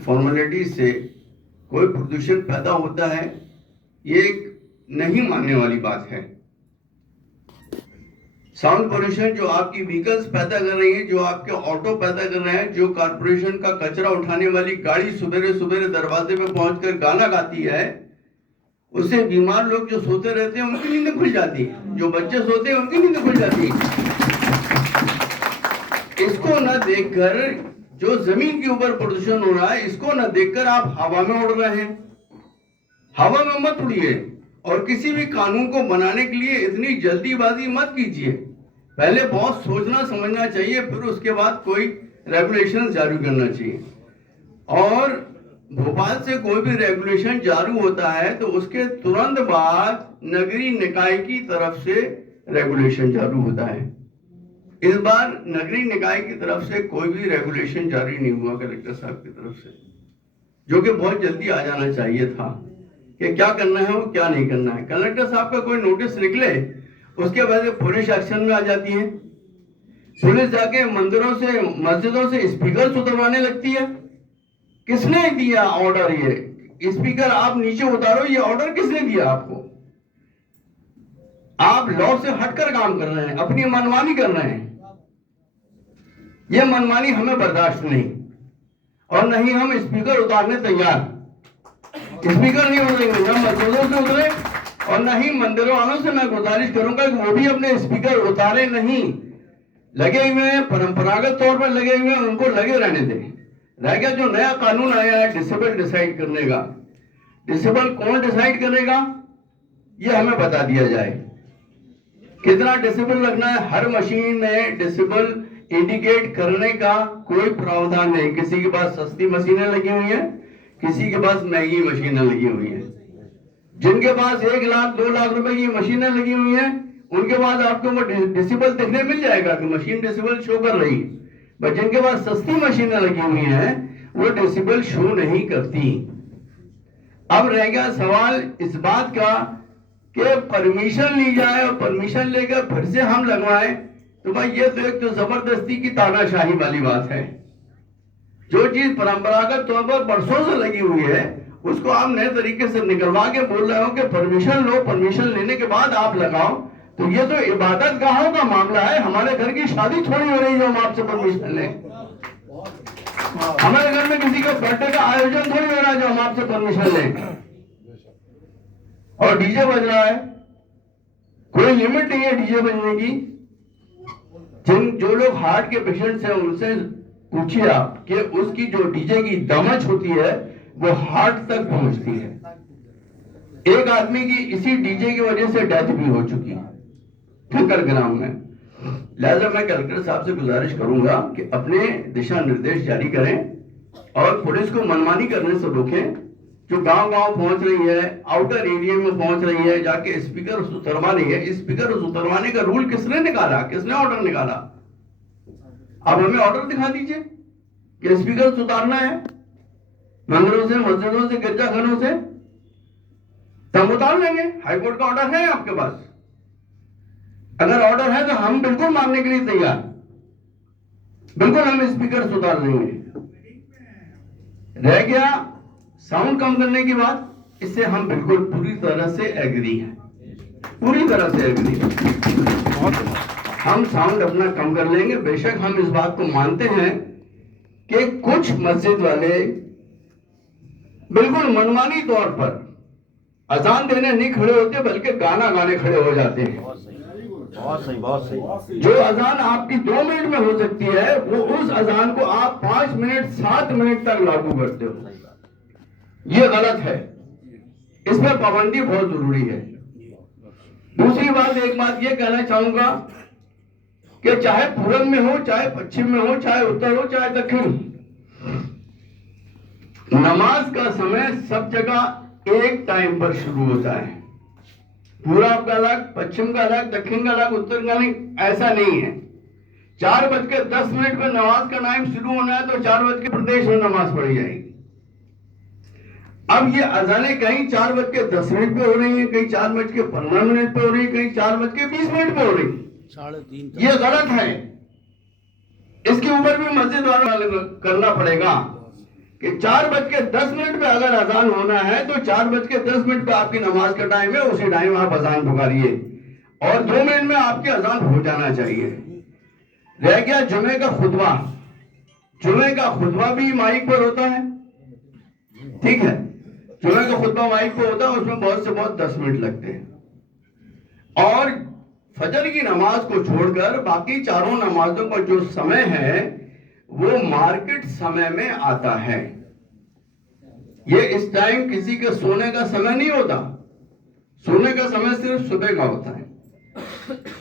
Formality से कोई प्रदूषण पैदा होता है, ये एक नहीं मानने वाली बात है। साउंड पोल्यूशन जो आपकी व्हीकल्स पैदा कर रही है, जो आपके ऑटो पैदा कर रहे हैं, जो कारपोरेशन का कचरा उठाने वाली गाड़ी सुबेरे सुबेरे दरवाजे पे पहुंचकर गाना गाती है, उससे बीमार लोग जो सोते रहते हैं उनकी नींद खुल जाती है, जो बच्चे सोते हैं उनकी नींद खुल जाती है। इसको न देखकर जो जमीन के ऊपर प्रदूषण हो रहा है, इसको न देखकर आप हवा में उड़ रहे हैं। हवा में मत उड़िए और किसी भी कानून को बनाने के लिए इतनी जल्दीबाजी मत कीजिए। पहले बहुत सोचना समझना चाहिए, फिर उसके बाद कोई रेगुलेशन जारी करना चाहिए। और भोपाल से कोई भी रेगुलेशन जारी होता है तो उसके तुरंत बाद नगरीय निकाय की तरफ से रेगुलेशन जारी होता है। इस बार नगरीय निकाय की तरफ से कोई भी रेगुलेशन जारी नहीं हुआ कलेक्टर साहब की तरफ से, जो कि बहुत जल्दी आ जाना चाहिए था कि क्या करना है और क्या नहीं करना है। कलेक्टर साहब का कोई नोटिस निकले, उसके बाद पुलिस एक्शन में आ जाती है। पुलिस जाके मंदिरों से मस्जिदों से स्पीकर उतरवाने लगती है। किसने दिया ऑर्डर? ये स्पीकर आप नीचे उतारो, ये ऑर्डर किसने दिया आपको? आप लॉ से हटकर काम कर रहे हैं, अपनी मनमानी कर रहे हैं। ये मनमानी हमें बर्दाश्त नहीं, और नहीं हम स्पीकर उतारने तैयार। स्पीकर नहीं उतरेंगे, न मस्जिदों से उतरे और न ही मंदिरों वालों से मैं गुजारिश करूंगा कि वो भी अपने स्पीकर उतारे नहीं। लगे हुए हैं, परंपरागत तौर पर लगे हुए हैं, उनको लगे रहने दें। रह गया जो नया कानून आया है डिसेबल डिसाइड करने का, डिसेबल कौन डिसाइड करेगा ये हमें बता दिया जाए। कितना डिसेबल लगना है, हर मशीन में डिसेबल इंडिकेट करने का कोई प्रावधान नहीं। किसी के पास सस्ती मशीनें लगी हुई हैं, किसी के पास महंगी मशीनें लगी हुई हैं। जिनके पास 1 लाख 2 लाख रुपए की मशीनें लगी हुई हैं, उनके पास आपको वो डिसेबल देखने मिल जाएगा कि मशीन डिसेबल शो कर रही है। बट जिनके पास सस्ती मशीनें लगी हुई हैं, वो डिसेबल शो नहीं करती। अब रह गया सवाल इस बात का कि परमिशन ली जाए और परमिशन लेकर फिर से हम लगवाएं, तो भाई ये तो एक तो जबरदस्ती की तानाशाही वाली बात है। जो चीज परंपरागत तौर पर बरसों से लगी हुई है, उसको आप नए तरीके से निकलवा के बोल रहे हो कि परमिशन लो, परमिशन लेने के बाद आप लगाओ। तो ये तो इबादत गाहों का मामला है। हमारे घर की शादी थोड़ी हो रही है जो हम आपसे परमिशन लें। हमारे घर में किसी का बर्थडे का आयोजन थोड़ी हो रहा है जो हम आपसे परमिशन लें। और डीजे बज रहा है, कोई लिमिट नहीं है डीजे बजने की। जो लोग हार्ट के पेशेंट्स हैं उनसे पूछिए आप कि उसकी जो डीजे की दमच होती है वो हार्ट तक पहुंचती है। एक आदमी की इसी डीजे की वजह से डेथ भी हो चुकी है ठक्कर ग्राम में। लिहाजा मैं कलेक्टर साहब से गुजारिश करूंगा कि अपने दिशा निर्देश जारी करें और पुलिस को मनमानी करने से रोकें। जो गांव-गांव पहुंच रही है, आउटर एरिया में पहुंच रही है, जाके स्पीकर उतरवा रही है। स्पीकर उतरवाने का रूल किसने निकाला? किसने ऑर्डर निकाला? आप हमें ऑर्डर दिखा दीजिए कि स्पीकर उतारना है मंदिरों से, मस्जिदों से, गिरजाघरों से, तब उतार लेंगे। हाईकोर्ट का ऑर्डर है आपके पास? अगर ऑर्डर है तो हम बिल्कुल मानने के लिए तैयार, बिल्कुल हम स्पीकर उतार लेंगे। रह गया साउंड कम करने की बात, इससे हम बिल्कुल पूरी तरह से एग्री हैं, पूरी तरह से एग्री। हम साउंड अपना कम कर लेंगे। बेशक हम इस बात को मानते हैं कि कुछ मस्जिद वाले बिल्कुल मनमानी तौर पर अजान देने नहीं खड़े होते, बल्कि गाना गाने खड़े हो जाते हैं। बहुत सही, बहुत सही। जो अजान आपकी 2 मिनट में हो सकती है, वो उस अजान को आप 5 मिनट 7 मिनट तक लागू करते हो। ये गलत है, इसमें पाबंदी बहुत जरूरी है। दूसरी बात, एक बात ये कहना चाहूंगा कि चाहे पूरब में हो, चाहे पश्चिम में हो, चाहे उत्तर हो, चाहे दक्षिण, नमाज का समय सब जगह एक टाइम पर शुरू होता है। पूरब का अलग, पश्चिम का अलग, दक्षिण का अलग, उत्तर का अलग, ऐसा नहीं है। 4:10 पर नमाज का टाइम शुरू होना है तो 4 प्रदेश में नमाज पढ़ी जाएगी। अब ये अजाने कहीं 4:10 पे हो रही है, कहीं 4:15 पे हो रही है, कहीं 4:20 पे हो रही है। 3:30 ये गलत है। इसके ऊपर भी मस्जिद वालों को करना पड़ेगा कि 4:10 पे अगर अजान होना है तो 4:10 पे आपकी नमाज का टाइम है, उसी टाइम आप अजान पुकारिए और 2 मिनट में आपकी अजान हो जाना चाहिए। रह गया जुमे का खुतबा। जुमे का खुतबा भी माइक पर होता है, ठीक है। जुमे का खुतबा माइक पर होता है, उसमें बहुत से बहुत 10 मिनट लगते हैं। और फजर की नमाज को छोड़कर बाकी चारों नमाजों का जो समय है वो मार्केट समय में आता है। ये इस टाइम किसी के सोने का समय नहीं होता, सोने का समय सिर्फ सुबह का होता है।